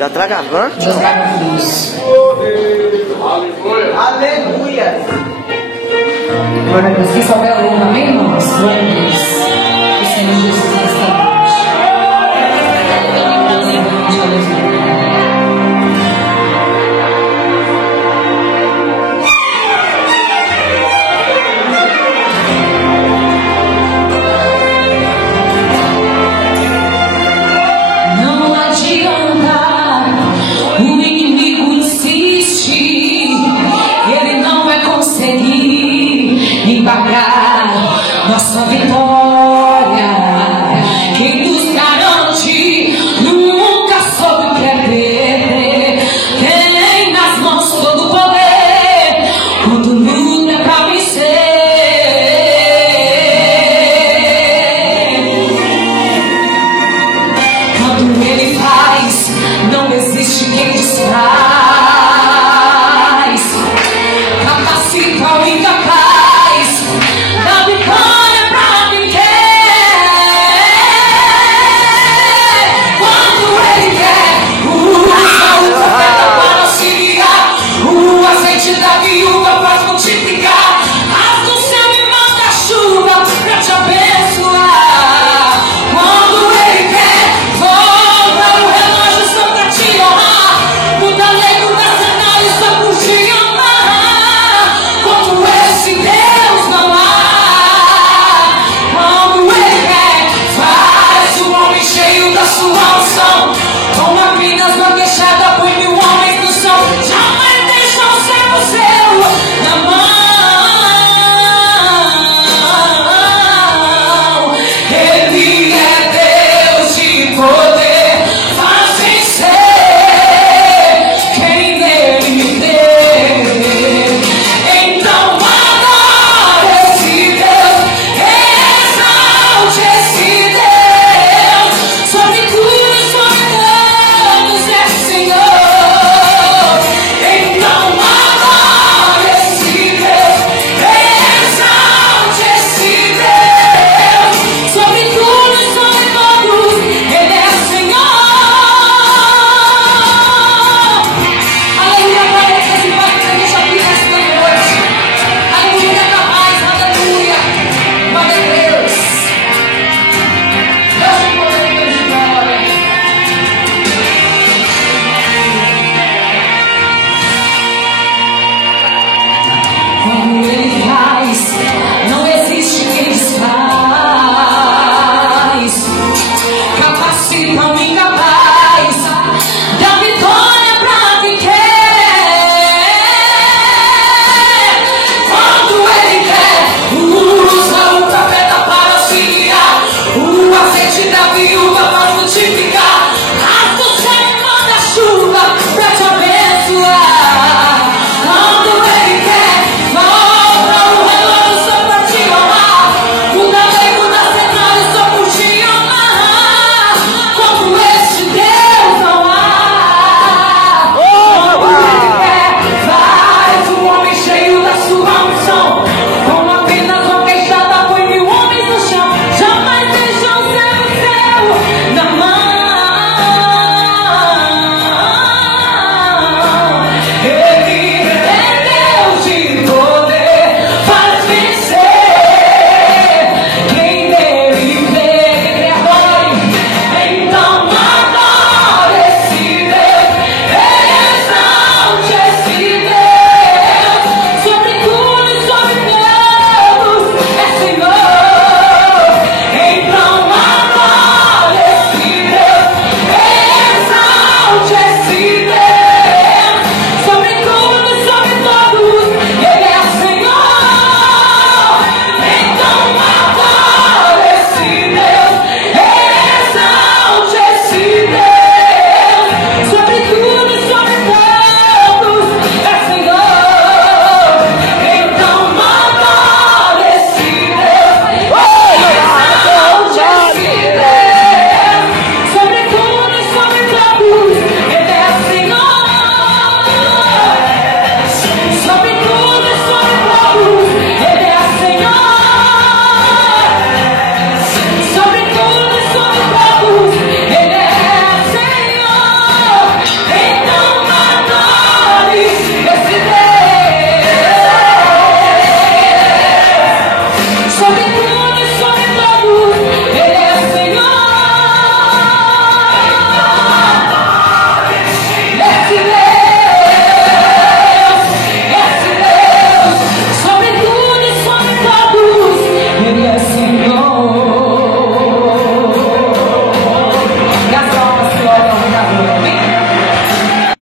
Já tá gravando? Deus dava cruz. Aleluia! Glória a Deus. Quem souber a honra, amém, irmãos? Glória a Deus. O Senhor Jesus nesta noite. Não adianta, o inimigo insiste, ele não vai conseguir embargar nossa vitória. Quem nos garante nunca soube perder, tem nas mãos todo o poder quando luta pra vencer. Quando ele faz, não existe quem desfaz. Capacita o incapaz, dá vitória pra quem quer. Quando ele quer, usa o profeta para auxiliar, o azeite da viúva para